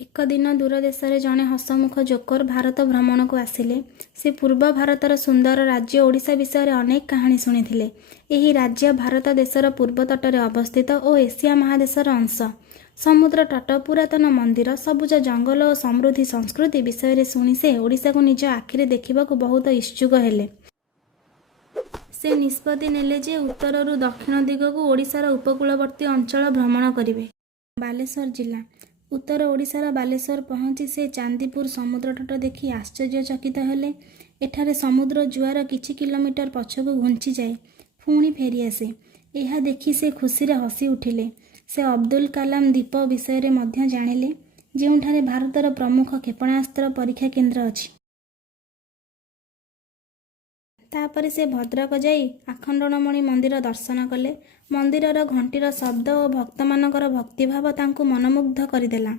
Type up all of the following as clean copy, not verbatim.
ଏକ ଦିନ ଦୂର ଦେଶରେ ଜଣେ ହସମୁଖ ଜୋକର ଭାରତ ଭ୍ରମଣକୁ ଆସିଲେ। ସେ ପୂର୍ବ ଭାରତର ସୁନ୍ଦର ରାଜ୍ୟ ଓଡ଼ିଶା ବିଷୟରେ ଅନେକ କାହାଣୀ ଶୁଣିଥିଲେ। ଏହି ରାଜ୍ୟ ଭାରତ ଦେଶର ପୂର୍ବ ତଟରେ ଅବସ୍ଥିତ ଓ ଏସିଆ ମହାଦେଶର ଅଂଶ। ସମୁଦ୍ର ତଟ, ପୁରାତନ ମନ୍ଦିର, ସବୁଜ ଜଙ୍ଗଲ ଓ ସମୃଦ୍ଧି ସଂସ୍କୃତି ବିଷୟରେ ଶୁଣି ସେ ଓଡ଼ିଶାକୁ ନିଜ ଆଖିରେ ଦେଖିବାକୁ ବହୁତ ଇଚ୍ଛୁକ ହେଲେ। ସେ ନିଷ୍ପତ୍ତି ନେଲେ ଯେ ଉତ୍ତରରୁ ଦକ୍ଷିଣ ଦିଗକୁ ଓଡ଼ିଶାର ଉପକୂଳବର୍ତ୍ତୀ ଅଞ୍ଚଳ ଭ୍ରମଣ କରିବେ। ବାଲେଶ୍ୱର ଜିଲ୍ଲା। ଉତ୍ତର ଓଡ଼ିଶାର ବାଲେଶ୍ୱର ପହଞ୍ଚି ସେ ଚାନ୍ଦିପୁର ସମୁଦ୍ର ତଟ ଦେଖି ଆଶ୍ଚର୍ଯ୍ୟଚକିତ ହେଲେ। ଏଠାରେ ସମୁଦ୍ର ଜୁଆର କିଛି କିଲୋମିଟର ପଛକୁ ଘୁଞ୍ଚିଯାଏ, ପୁଣି ଫେରିଆସେ। ଏହା ଦେଖି ସେ ଖୁସିରେ ହସି ଉଠିଲେ। ସେ ଅବଦୁଲ କାଲାମ ଦ୍ୱୀପ ବିଷୟରେ ମଧ୍ୟ ଜାଣିଲେ, ଯେଉଁଠାରେ ଭାରତର ପ୍ରମୁଖ କ୍ଷେପଣାସ୍ତ୍ର ପରୀକ୍ଷା କେନ୍ଦ୍ର ଅଛି। ତାପରେ ସେ ଭଦ୍ରକ ଯାଇ ଆଖଣ୍ଡଳମଣି ମନ୍ଦିର ଦର୍ଶନ କଲେ। ମନ୍ଦିରର ଘଣ୍ଟିର ଶବ୍ଦ ଓ ଭକ୍ତମାନଙ୍କର ଭକ୍ତିଭାବ ତାଙ୍କୁ ମନମୁଗ୍ଧ କରିଦେଲା।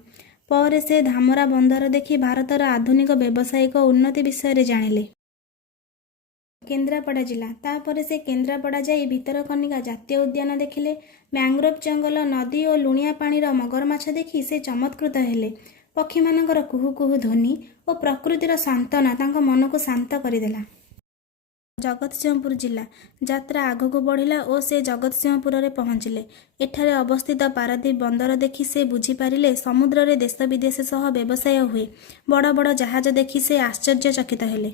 ପରେ ସେ ଧାମରା ବନ୍ଦର ଦେଖି ଭାରତର ଆଧୁନିକ ବ୍ୟବସାୟିକ ଉନ୍ନତି ବିଷୟରେ ଜାଣିଲେ। କେନ୍ଦ୍ରାପଡ଼ା ଜିଲ୍ଲା। ତାପରେ ସେ କେନ୍ଦ୍ରାପଡ଼ା ଯାଇ ଭିତରକନିକା ଜାତୀୟ ଉଦ୍ୟାନ ଦେଖିଲେ। ମ୍ୟାଙ୍ଗ୍ରୋଭ ଜଙ୍ଗଲ, ନଦୀ ଓ ଲୁଣିଆ ପାଣିର ମଗରମାଛ ଦେଖି ସେ ଚମତ୍କୃତ ହେଲେ। ପକ୍ଷୀମାନଙ୍କର କୁହୁ କୁହୁ ଧ୍ୱନି ଓ ପ୍ରକୃତିର ସାନ୍ତ୍ୱନା ତାଙ୍କ ମନକୁ ଶାନ୍ତ କରିଦେଲା। ଜଗତସିଂହପୁର ଜିଲ୍ଲା। ଯାତ୍ରା ଆଗକୁ ବଢ଼ିଲା ଓ ସେ ଜଗତସିଂହପୁରରେ ପହଞ୍ଚିଲେ। ଏଠାରେ ଅବସ୍ଥିତ ପାରାଦୀପ ବନ୍ଦର ଦେଖି ସେ ବୁଝିପାରିଲେ ସମୁଦ୍ରରେ ଦେଶ ବିଦେଶ ସହ ବ୍ୟବସାୟ ହୁଏ। ବଡ଼ ବଡ଼ ଜାହାଜ ଦେଖି ସେ ଆଶ୍ଚର୍ଯ୍ୟଚକିତ ହେଲେ।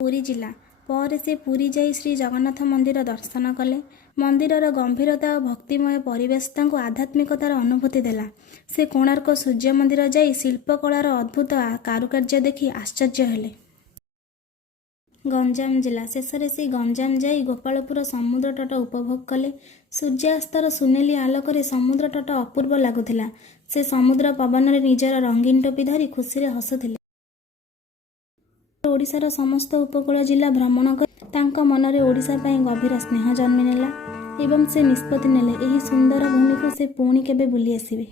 ପୁରୀ ଜିଲ୍ଲା। ପରେ ସେ ପୁରୀ ଯାଇ ଶ୍ରୀ ଜଗନ୍ନାଥ ମନ୍ଦିର ଦର୍ଶନ କଲେ। ମନ୍ଦିରର ଗମ୍ଭୀରତା ଓ ଭକ୍ତିମୟ ପରିବେଶ ତାଙ୍କୁ ଆଧ୍ୟାତ୍ମିକତାର ଅନୁଭୂତି ଦେଲା। ସେ କୋଣାର୍କ ସୂର୍ଯ୍ୟ ମନ୍ଦିର ଯାଇ ଶିଳ୍ପକଳାର ଅଦ୍ଭୁତ କାରୁକାର୍ଯ୍ୟ ଦେଖି ଆଶ୍ଚର୍ଯ୍ୟ ହେଲେ। ଗଞ୍ଜାମ ଜିଲ୍ଲା। ଶେଷରେ ସେ ଗଞ୍ଜାମ ଯାଇ ଗୋପାଳପୁର ସମୁଦ୍ର ତଟ ଉପଭୋଗ କଲେ। ସୂର୍ଯ୍ୟାସ୍ତର ସୁନେଲି ଆଲୋକରେ ସମୁଦ୍ର ତଟ ଅପୂର୍ବ ଲାଗୁଥିଲା। ସେ ସମୁଦ୍ର ପବନରେ ନିଜର ରଙ୍ଗୀନ ଟୋପି ଧରି ଖୁସିରେ ହସୁଥିଲେ। ଓଡ଼ିଶାର ସମସ୍ତ ଉପକୂଳ ଜିଲ୍ଲା ଭ୍ରମଣ କରି ତାଙ୍କ ମନରେ ଓଡ଼ିଶା ପାଇଁ ଗଭୀର ସ୍ନେହ ଜନ୍ମିନେଲା ଏବଂ ସେ ନିଷ୍ପତ୍ତି ନେଲେ ଏହି ସୁନ୍ଦର ଭୂମିକୁ ସେ ପୁଣି କେବେ ବୁଲି ଆସିବେ।